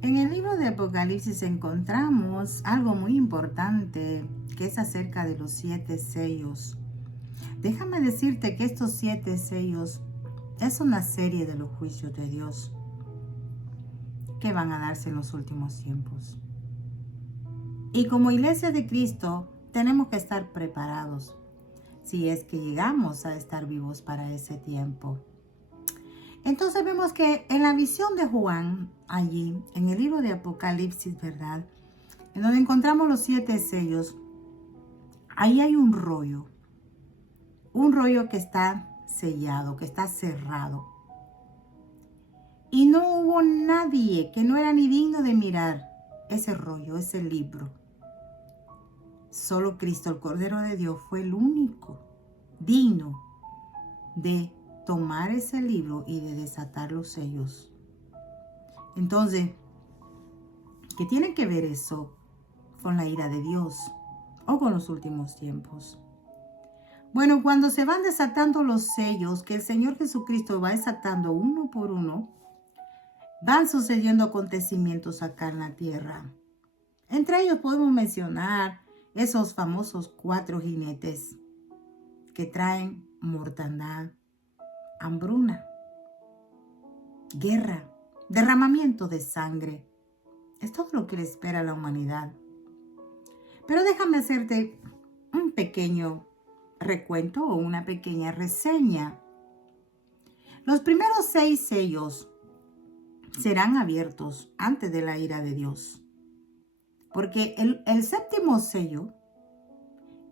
En el libro de Apocalipsis encontramos algo muy importante que es acerca de los 7 sellos. Déjame decirte que estos 7 sellos es una serie de los juicios de Dios que van a darse en los últimos tiempos. Y como iglesia de Cristo tenemos que estar preparados si es que llegamos a estar vivos para ese tiempo. Entonces vemos que en la visión de Juan, allí, en el libro de Apocalipsis, ¿verdad? En donde encontramos los 7 sellos, ahí hay un rollo que está sellado, que está cerrado. Y no hubo nadie que no era ni digno de mirar ese rollo, ese libro. Solo Cristo, el Cordero de Dios, fue el único digno de tomar ese libro y de desatar los sellos. Entonces, ¿qué tiene que ver eso con la ira de Dios o con los últimos tiempos? Bueno, cuando se van desatando los sellos, que el Señor Jesucristo va desatando uno por uno, van sucediendo acontecimientos acá en la tierra. Entre ellos podemos mencionar esos famosos 4 jinetes que traen mortandad, hambruna, guerra, derramamiento de sangre. Es todo lo que le espera a la humanidad. Pero déjame hacerte un pequeño recuento o una pequeña reseña. Los primeros 6 sellos serán abiertos antes de la ira de Dios. Porque el séptimo sello,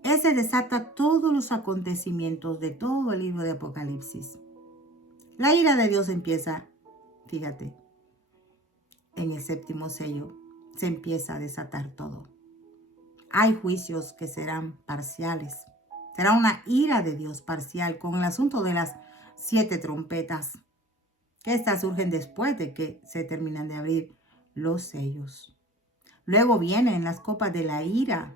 ese desata todos los acontecimientos de todo el libro de Apocalipsis. La ira de Dios empieza, fíjate, en el séptimo sello se empieza a desatar todo. Hay juicios que serán parciales. Será una ira de Dios parcial con el asunto de las 7 trompetas. Que estas surgen después de que se terminan de abrir los sellos. Luego vienen las copas de la ira.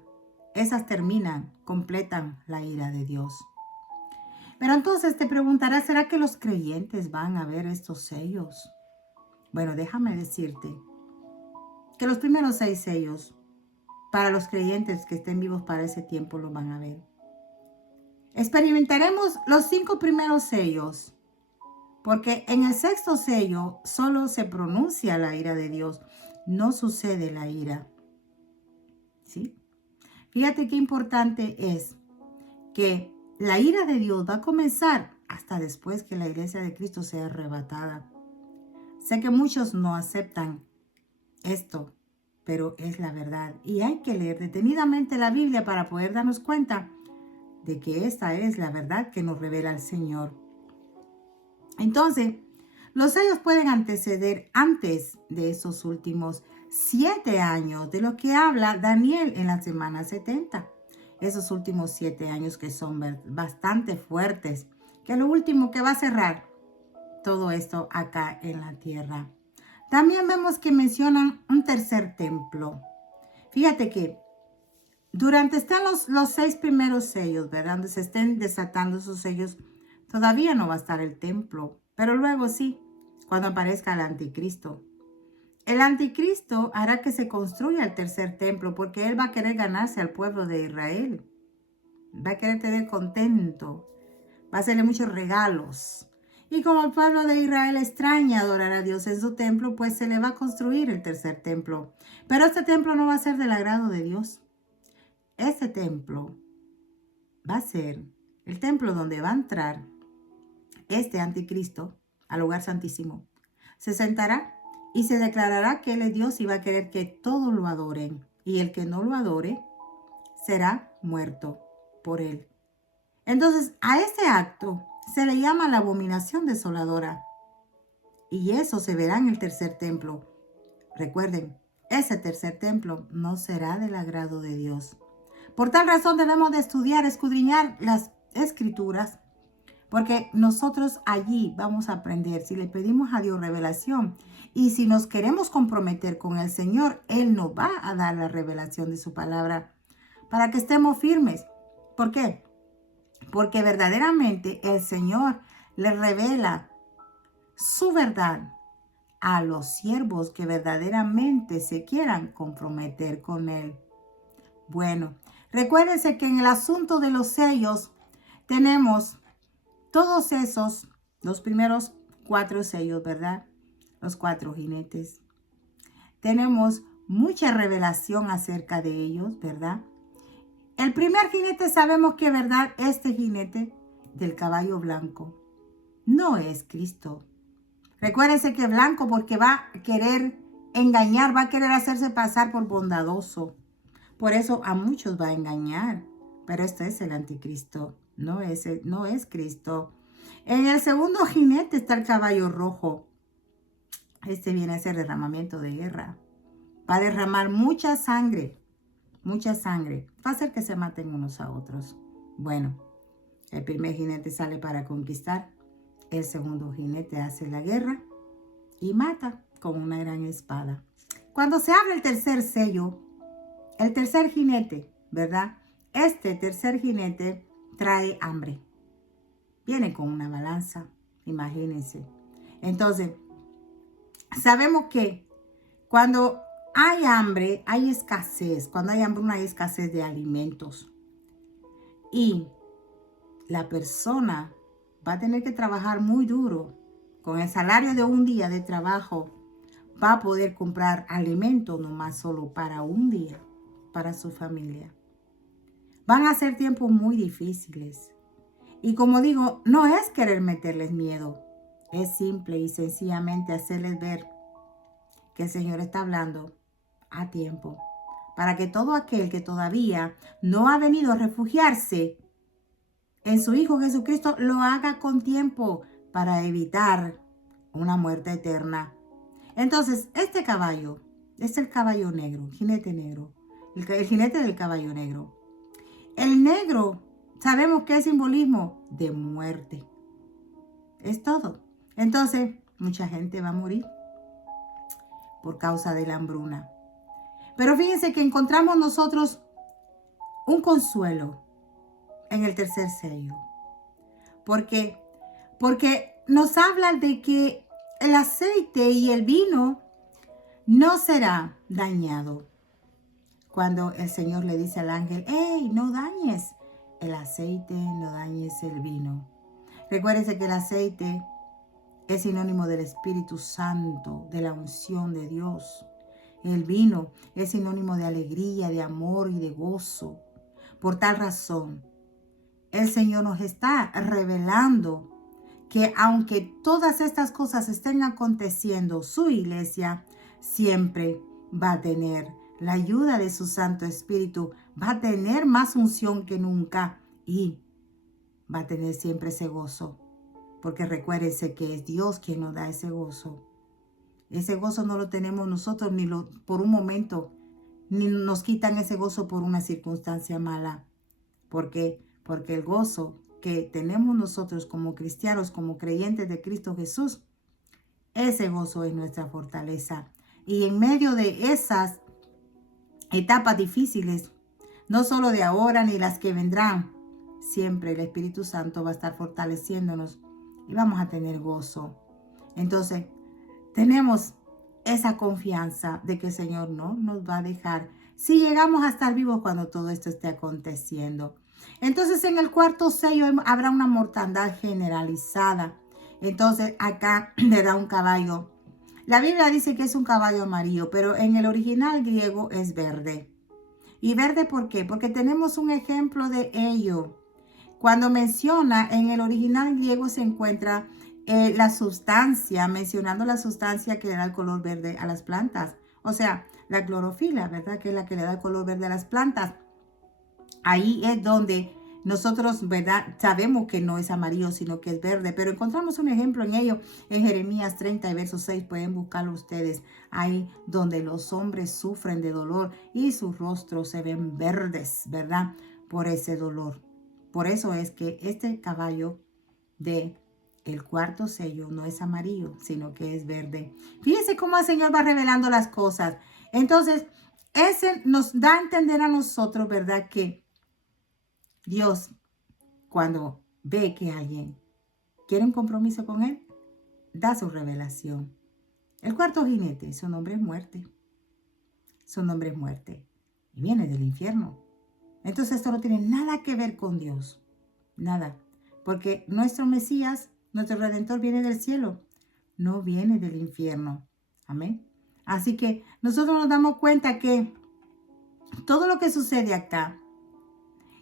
Esas terminan, completan la ira de Dios. Pero entonces te preguntarás, ¿será que los creyentes van a ver estos sellos? Bueno, déjame decirte que los primeros 6 sellos, para los creyentes que estén vivos para ese tiempo, lo van a ver. Experimentaremos los 5 primeros sellos, porque en el 6º sello solo se pronuncia la ira de Dios, no sucede la ira. ¿Sí? Fíjate qué importante es que la ira de Dios va a comenzar hasta después que la iglesia de Cristo sea arrebatada. Sé que muchos no aceptan esto, pero es la verdad. Y hay que leer detenidamente la Biblia para poder darnos cuenta de que esta es la verdad que nos revela el Señor. Entonces, los sellos pueden anteceder antes de esos últimos 7 años de lo que habla Daniel en la semana 70. Esos últimos 7 años que son bastante fuertes, que es lo último que va a cerrar todo esto acá en la tierra. También vemos que mencionan un tercer templo. Fíjate que durante están los 6 primeros sellos, ¿verdad? Donde se estén desatando esos sellos, todavía no va a estar el templo, pero luego sí, cuando aparezca el anticristo. El anticristo hará que se construya el tercer templo porque él va a querer ganarse al pueblo de Israel. Va a querer tener contento, va a hacerle muchos regalos. Y como el pueblo de Israel extraña adorar a Dios en su templo, pues se le va a construir el tercer templo. Pero este templo no va a ser del agrado de Dios. Este templo va a ser el templo donde va a entrar este anticristo al lugar santísimo. Se sentará y se declarará que Él es Dios y va a querer que todos lo adoren. Y el que no lo adore será muerto por Él. Entonces, a este acto se le llama la abominación desoladora. Y eso se verá en el tercer templo. Recuerden, ese tercer templo no será del agrado de Dios. Por tal razón debemos de estudiar, escudriñar las escrituras, porque nosotros allí vamos a aprender. Si le pedimos a Dios revelación y si nos queremos comprometer con el Señor, Él nos va a dar la revelación de su palabra para que estemos firmes. ¿Por qué? Porque verdaderamente el Señor le revela su verdad a los siervos que verdaderamente se quieran comprometer con Él. Bueno, recuérdense que en el asunto de los sellos tenemos todos esos, los primeros 4 sellos, ¿verdad? Los 4 jinetes. Tenemos mucha revelación acerca de ellos, ¿verdad? El primer jinete sabemos que, ¿verdad? Este jinete del caballo blanco no es Cristo. Recuérdense que blanco porque va a querer engañar, va a querer hacerse pasar por bondadoso. Por eso a muchos va a engañar. Pero este es el anticristo, no es Cristo. En el segundo jinete está el caballo rojo. Este viene a ser derramamiento de guerra. Va a derramar mucha sangre. Mucha sangre. Va a hacer que se maten unos a otros. Bueno, el primer jinete sale para conquistar. El segundo jinete hace la guerra y mata con una gran espada. Cuando se abre el tercer sello, el tercer jinete, ¿verdad? Este tercer jinete trae hambre. Viene con una balanza, imagínense. Entonces, sabemos que cuando hay hambre, hay escasez. Cuando hay hambre, hay escasez de alimentos. Y la persona va a tener que trabajar muy duro. Con el salario de un día de trabajo, va a poder comprar alimentos nomás solo para un día, para su familia. Van a ser tiempos muy difíciles. Y como digo, no es querer meterles miedo. Es simple y sencillamente hacerles ver que el Señor está hablando a tiempo. Para que todo aquel que todavía no ha venido a refugiarse en su Hijo Jesucristo lo haga con tiempo para evitar una muerte eterna. Entonces, este caballo es el caballo negro, jinete negro, el jinete del caballo negro. El negro, sabemos que es simbolismo de muerte. Es todo. Entonces, mucha gente va a morir por causa de la hambruna. Pero fíjense que encontramos nosotros un consuelo en el tercer sello. Porque nos habla de que el aceite y el vino no será dañado. Cuando el Señor le dice al ángel, ¡hey, no dañes el aceite, no dañes el vino! Recuérdense que el aceite es sinónimo del Espíritu Santo, de la unción de Dios. El vino es sinónimo de alegría, de amor y de gozo. Por tal razón, el Señor nos está revelando que aunque todas estas cosas estén aconteciendo, su iglesia siempre va a tener la ayuda de su Santo Espíritu, va a tener más unción que nunca y va a tener siempre ese gozo. Porque recuérdense que es Dios quien nos da ese gozo. Ese gozo no lo tenemos nosotros por un momento, ni nos quitan ese gozo por una circunstancia mala. ¿Por qué? Porque el gozo que tenemos nosotros como cristianos, como creyentes de Cristo Jesús, ese gozo es nuestra fortaleza. Y en medio de esas etapas difíciles, no solo de ahora ni las que vendrán, siempre el Espíritu Santo va a estar fortaleciéndonos y vamos a tener gozo. Entonces, tenemos esa confianza de que el Señor no nos va a dejar si llegamos a estar vivos cuando todo esto esté aconteciendo. Entonces, en el cuarto sello habrá una mortandad generalizada. Entonces, acá le da un caballo. La Biblia dice que es un caballo amarillo, pero en el original griego es verde. ¿Y verde por qué? Porque tenemos un ejemplo de ello. Cuando menciona, en el original griego se encuentra la sustancia, mencionando la sustancia que le da el color verde a las plantas. O sea, la clorofila, ¿verdad? Que es la que le da el color verde a las plantas. Ahí es donde nosotros, ¿verdad? Sabemos que no es amarillo, sino que es verde. Pero encontramos un ejemplo en ello en Jeremías 30, verso 6. Pueden buscarlo ustedes. Ahí donde los hombres sufren de dolor y sus rostros se ven verdes, ¿verdad? Por ese dolor. Por eso es que este caballo de el cuarto sello no es amarillo, sino que es verde. Fíjense cómo el Señor va revelando las cosas. Entonces, ese nos da a entender a nosotros, ¿verdad? Que Dios, cuando ve que alguien quiere un compromiso con Él, da su revelación. El cuarto jinete, su nombre es muerte. Su nombre es muerte. Y viene del infierno. Entonces esto no tiene nada que ver con Dios. Nada. Porque nuestro Mesías, nuestro Redentor viene del cielo. No viene del infierno. Amén. Así que nosotros nos damos cuenta que todo lo que sucede acá,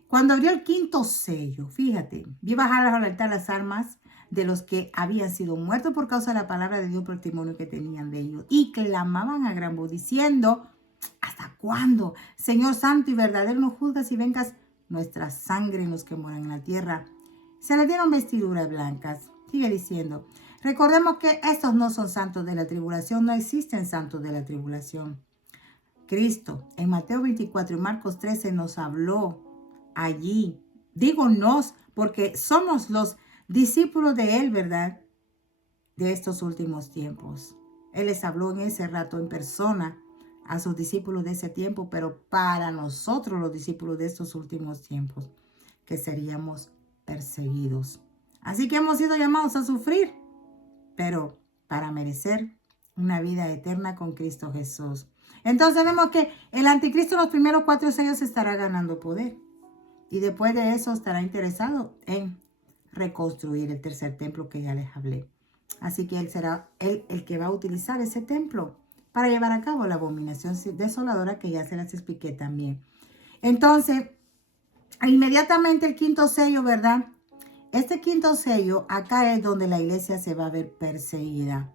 cuando abrió el quinto sello, fíjate, vi bajar al altar las almas de los que habían sido muertos por causa de la palabra de Dios, por el testimonio que tenían de ellos. Y clamaban a gran voz diciendo, ¿hasta cuándo, Señor santo y verdadero, no juzgas y vengas nuestra sangre en los que moran en la tierra? Se le dieron vestiduras blancas. Sigue diciendo, recordemos que estos no son santos de la tribulación, no existen santos de la tribulación. Cristo en Mateo 24 y Marcos 13 nos habló allí. Digo nos porque somos los discípulos de Él, ¿verdad? De estos últimos tiempos. Él les habló en ese rato en persona a sus discípulos de ese tiempo, pero para nosotros los discípulos de estos últimos tiempos, que seríamos perseguidos. Así que hemos sido llamados a sufrir, pero para merecer una vida eterna con Cristo Jesús. Entonces vemos que el anticristo en los primeros 4 sellos estará ganando poder. Y después de eso estará interesado en reconstruir el tercer templo que ya les hablé. Así que él será el que va a utilizar ese templo para llevar a cabo la abominación desoladora que ya se las expliqué también. Entonces, inmediatamente el quinto sello, ¿verdad? Este quinto sello, acá es donde la iglesia se va a ver perseguida.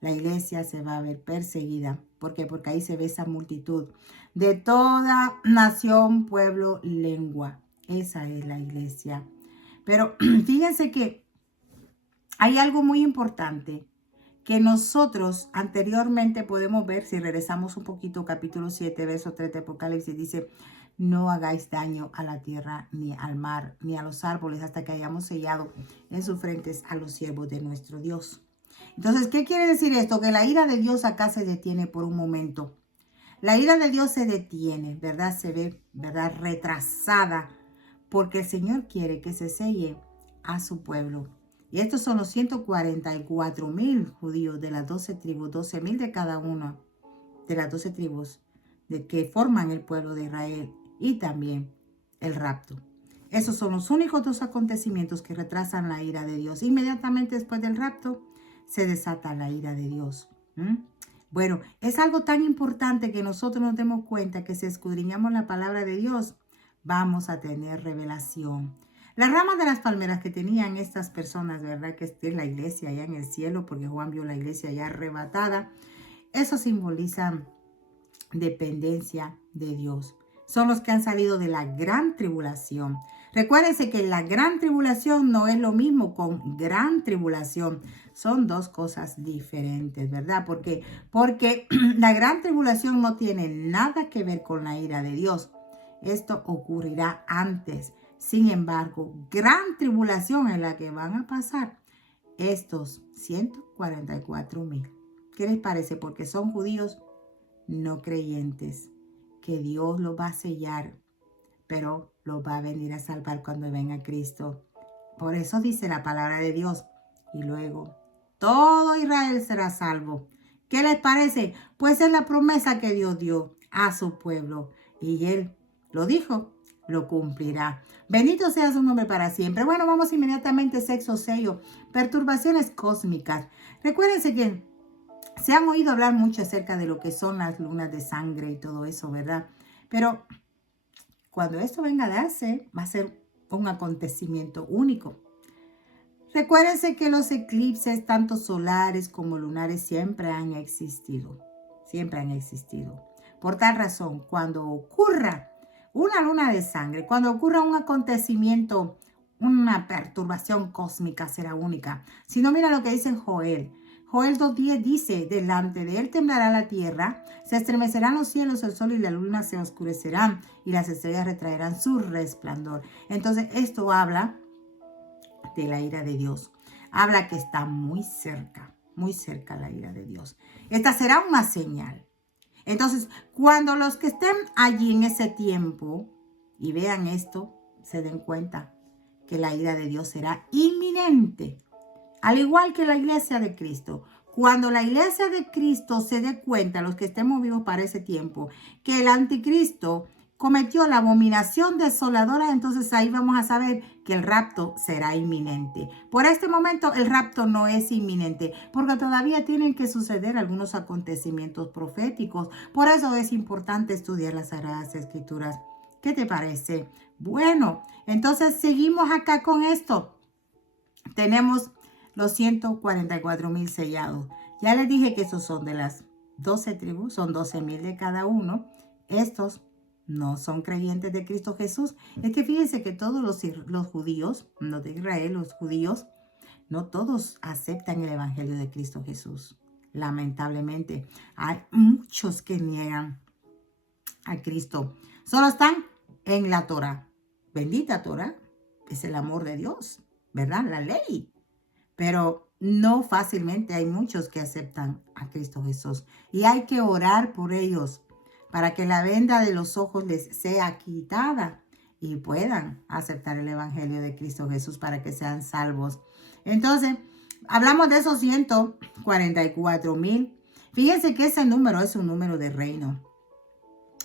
La iglesia se va a ver perseguida. ¿Por qué? Porque ahí se ve esa multitud de toda nación, pueblo, lengua. Esa es la iglesia. Pero fíjense que hay algo muy importante que nosotros anteriormente podemos ver, si regresamos un poquito, capítulo 7, verso 3 de Apocalipsis, dice, no hagáis daño a la tierra, ni al mar, ni a los árboles, hasta que hayamos sellado en sus frentes a los siervos de nuestro Dios. Entonces, ¿qué quiere decir esto? Que la ira de Dios acá se detiene por un momento. La ira de Dios se detiene, ¿verdad? Se ve, ¿verdad? Retrasada, porque el Señor quiere que se selle a su pueblo. Y estos son los 144,000 judíos de las 12 tribus, 12,000 de cada una de las 12 tribus de que forman el pueblo de Israel y también el rapto. Esos son los únicos 2 acontecimientos que retrasan la ira de Dios. Inmediatamente después del rapto se desata la ira de Dios. Bueno, es algo tan importante que nosotros nos demos cuenta que si escudriñamos la palabra de Dios, vamos a tener revelación. Las ramas de las palmeras que tenían estas personas, ¿verdad? Que es la iglesia allá en el cielo, porque Juan vio la iglesia ya arrebatada. Eso simboliza dependencia de Dios. Son los que han salido de la gran tribulación. Recuérdense que la gran tribulación no es lo mismo con gran tribulación. Son 2 cosas diferentes, ¿verdad? Porque la gran tribulación no tiene nada que ver con la ira de Dios. Esto ocurrirá antes. Sin embargo, gran tribulación en la que van a pasar estos 144,000. ¿Qué les parece? Porque son judíos no creyentes, que Dios los va a sellar, pero los va a venir a salvar cuando venga Cristo. Por eso dice la palabra de Dios. Y luego, todo Israel será salvo. ¿Qué les parece? Pues es la promesa que Dios dio a su pueblo. Y Él lo dijo, lo cumplirá. Bendito sea su nombre para siempre. Bueno, vamos inmediatamente, sexto sello, perturbaciones cósmicas. Recuérdense que se han oído hablar mucho acerca de lo que son las lunas de sangre y todo eso, ¿verdad? Pero cuando esto venga a darse, va a ser un acontecimiento único. Recuérdense que los eclipses, tanto solares como lunares, siempre han existido. Siempre han existido. Por tal razón, cuando ocurra una luna de sangre, cuando ocurra un acontecimiento, una perturbación cósmica, será única. Si no, mira lo que dice en Joel. Joel 2:10 dice, delante de él temblará la tierra, se estremecerán los cielos, el sol y la luna se oscurecerán y las estrellas retraerán su resplandor. Entonces esto habla de la ira de Dios. Habla que está muy cerca la ira de Dios. Esta será una señal. Entonces, cuando los que estén allí en ese tiempo y vean esto, se den cuenta que la ira de Dios será inminente. Al igual que la iglesia de Cristo, cuando la iglesia de Cristo se dé cuenta, los que estemos vivos para ese tiempo, que el anticristo cometió la abominación desoladora, entonces ahí vamos a saber que el rapto será inminente. Por este momento el rapto no es inminente, porque todavía tienen que suceder algunos acontecimientos proféticos. Por eso es importante estudiar las Sagradas Escrituras. ¿Qué te parece? Bueno, entonces seguimos acá con esto. Tenemos los 144,000 sellados. Ya les dije que esos son de las 12 tribus, son 12,000 de cada uno. Estos no son creyentes de Cristo Jesús. Es que fíjense que todos los judíos, no de Israel, los judíos, no todos aceptan el evangelio de Cristo Jesús. Lamentablemente, hay muchos que niegan a Cristo. Solo están en la Torah. Bendita Torah es el amor de Dios, ¿verdad? La ley. Pero no fácilmente hay muchos que aceptan a Cristo Jesús. Y hay que orar por ellos para que la venda de los ojos les sea quitada y puedan aceptar el evangelio de Cristo Jesús para que sean salvos. Entonces, hablamos de esos 144,000. Fíjense que ese número es un número de reino.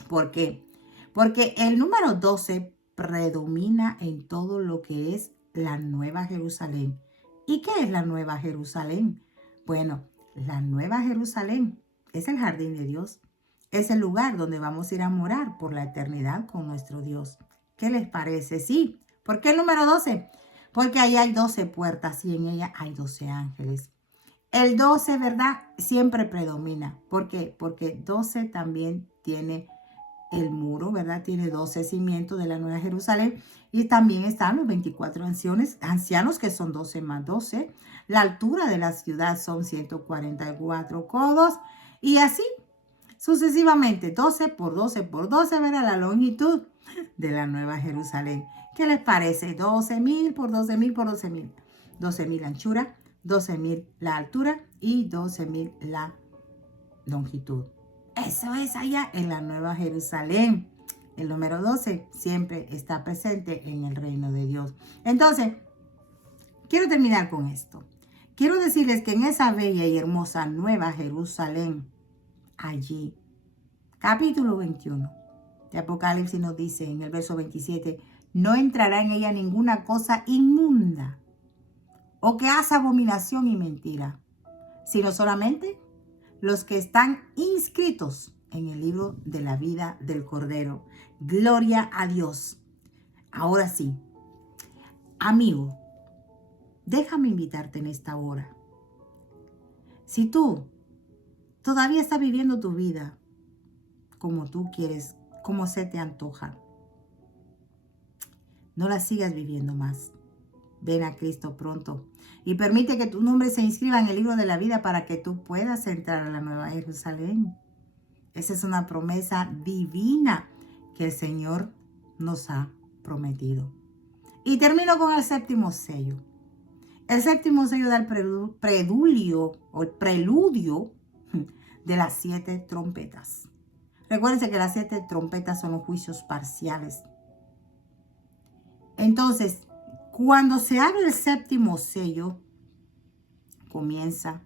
¿Por qué? Porque el número 12 predomina en todo lo que es la Nueva Jerusalén. ¿Y qué es la Nueva Jerusalén? Bueno, la Nueva Jerusalén es el jardín de Dios. Es el lugar donde vamos a ir a morar por la eternidad con nuestro Dios. ¿Qué les parece? Sí. ¿Por qué el número 12? Porque ahí hay 12 puertas y en ella hay 12 ángeles. El 12, ¿verdad? Siempre predomina. ¿Por qué? Porque 12 también tiene el muro, ¿verdad? Tiene 12 cimientos de la Nueva Jerusalén. Y también están los 24 ancianos, que son 12 más 12. La altura de la ciudad son 144 codos. Y así sucesivamente, 12 por 12 por 12, ¿verdad? La longitud de la Nueva Jerusalén. ¿Qué les parece? 12,000 por 12,000 por 12,000. 12,000 anchura, 12,000 la altura y 12,000 la longitud. Eso es allá en la Nueva Jerusalén. El número 12 siempre está presente en el reino de Dios. Entonces, quiero terminar con esto. Quiero decirles que en esa bella y hermosa Nueva Jerusalén, allí, capítulo 21 de Apocalipsis nos dice en el verso 27, no entrará en ella ninguna cosa inmunda o que hace abominación y mentira, sino solamente los que están inscritos en el libro de la vida del Cordero. Gloria a Dios. Ahora sí, amigo, déjame invitarte en esta hora. Si tú todavía estás viviendo tu vida como tú quieres, como se te antoja, no la sigas viviendo más. Ven a Cristo pronto y permite que tu nombre se inscriba en el libro de la vida para que tú puedas entrar a la Nueva Jerusalén. Esa es una promesa divina que el Señor nos ha prometido. Y termino con el séptimo sello. El séptimo sello da el preludio de las 7 trompetas. Recuérdense que las 7 trompetas son los juicios parciales. Entonces, cuando se abre el séptimo sello, comienza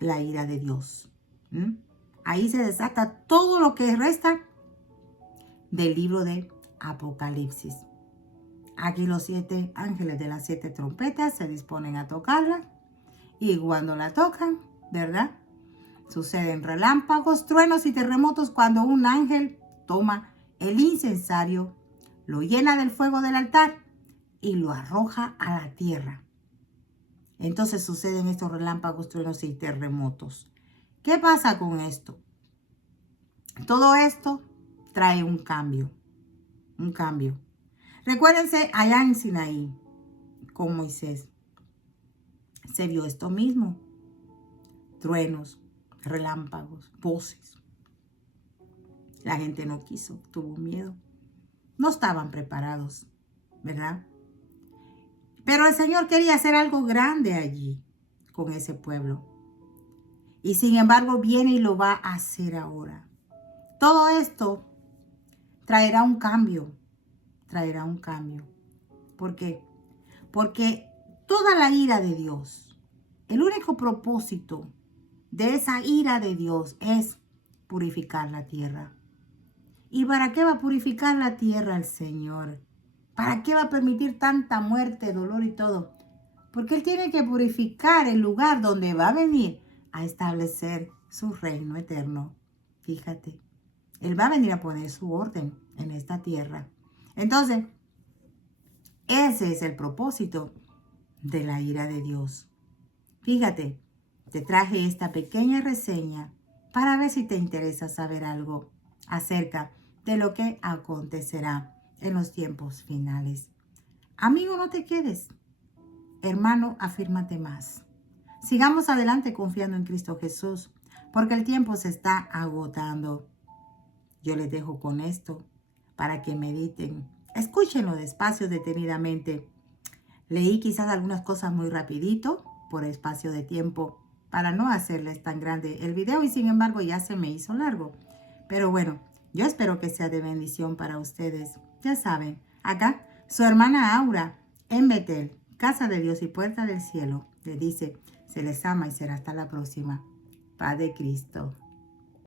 la ira de Dios. Ahí se desata todo lo que resta del libro de Apocalipsis. Aquí los 7 ángeles de las 7 trompetas se disponen a tocarla. Y cuando la tocan, ¿verdad? Suceden relámpagos, truenos y terremotos cuando un ángel toma el incensario, lo llena del fuego del altar y lo arroja a la tierra. Entonces suceden estos relámpagos, truenos y terremotos. ¿Qué pasa con esto? Todo esto trae un cambio. Un cambio. Recuérdense allá en Sinaí, con Moisés, se vio esto mismo. Truenos, relámpagos, voces. La gente no quiso, tuvo miedo. No estaban preparados, ¿verdad? Pero el Señor quería hacer algo grande allí con ese pueblo. Y sin embargo viene y lo va a hacer ahora. Todo esto traerá un cambio. Traerá un cambio. ¿Por qué? Porque toda la ira de Dios El único propósito de esa ira de Dios es purificar la tierra. ¿Y para qué va a purificar la tierra el Señor? ¿Para qué va a permitir tanta muerte, dolor y todo? Porque Él tiene que purificar el lugar donde va a venir a establecer su reino eterno. Fíjate, Él va a venir a poner su orden en esta tierra. Entonces, ese es el propósito de la ira de Dios. Fíjate, te traje esta pequeña reseña para ver si te interesa saber algo acerca de lo que acontecerá en los tiempos finales. Amigo, no te quedes. Hermano, afírmate más. Sigamos adelante confiando en Cristo Jesús, porque el tiempo se está agotando. Yo les dejo con esto para que mediten. Escúchenlo despacio, detenidamente. Leí quizás algunas cosas muy rapidito por espacio de tiempo para no hacerles tan grande el video y sin embargo ya se me hizo largo. Pero bueno, yo espero que sea de bendición para ustedes. Ya saben, acá su hermana Aura en Betel, Casa de Dios y Puerta del Cielo, le dice, se les ama y será hasta la próxima. Paz de Cristo.